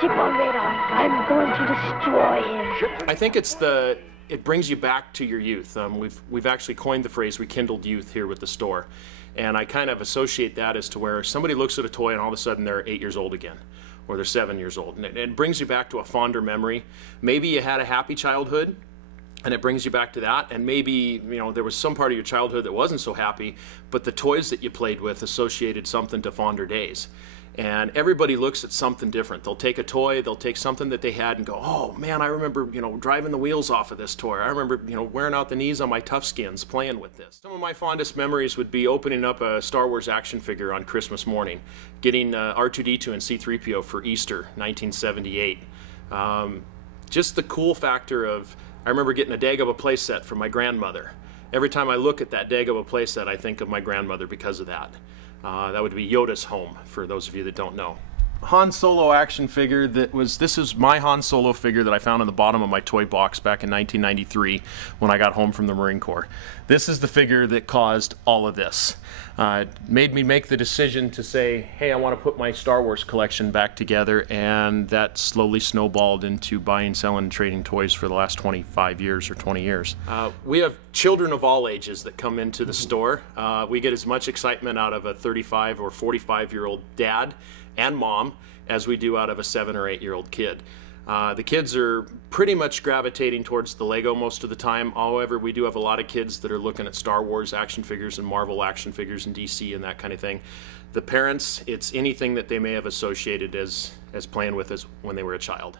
ship on radar. I'm going to destroy him. I think it brings you back to your youth. We've actually coined the phrase rekindled youth here with the store. And I kind of associate that as to where somebody looks at a toy and all of a sudden they're 8 years old again, or they're 7 years old. And it brings you back to a fonder memory. Maybe you had a happy childhood, and it brings you back to that. And maybe, there was some part of your childhood that wasn't so happy, but the toys that you played with associated something to fonder days. And everybody looks at something different. They'll take a toy, they'll take something that they had and go, oh man, I remember, driving the wheels off of this toy. I remember, wearing out the knees on my Tough Skins playing with this. Some of my fondest memories would be opening up a Star Wars action figure on Christmas morning, getting R2-D2 and C-3PO for Easter, 1978. Just the cool factor of, I remember getting a Dagobah playset from my grandmother. Every time I look at that Dagobah playset, I think of my grandmother because of that. That would be Yoda's home, for those of you that don't know. Han Solo action figure this is my Han Solo figure that I found on the bottom of my toy box back in 1993 when I got home from the Marine Corps. This is the figure that caused all of this. It made me make the decision to say, hey, I want to put my Star Wars collection back together, and that slowly snowballed into buying, selling, and trading toys for the last 25 years or 20 years. We have children of all ages that come into the store. We get as much excitement out of a 35 or 45-year-old dad and mom as we do out of a 7 or 8-year-old kid. The kids are pretty much gravitating towards the Lego most of the time. However, we do have a lot of kids that are looking at Star Wars action figures and Marvel action figures and DC and that kind of thing. The parents, it's anything that they may have associated as playing with when they were a child.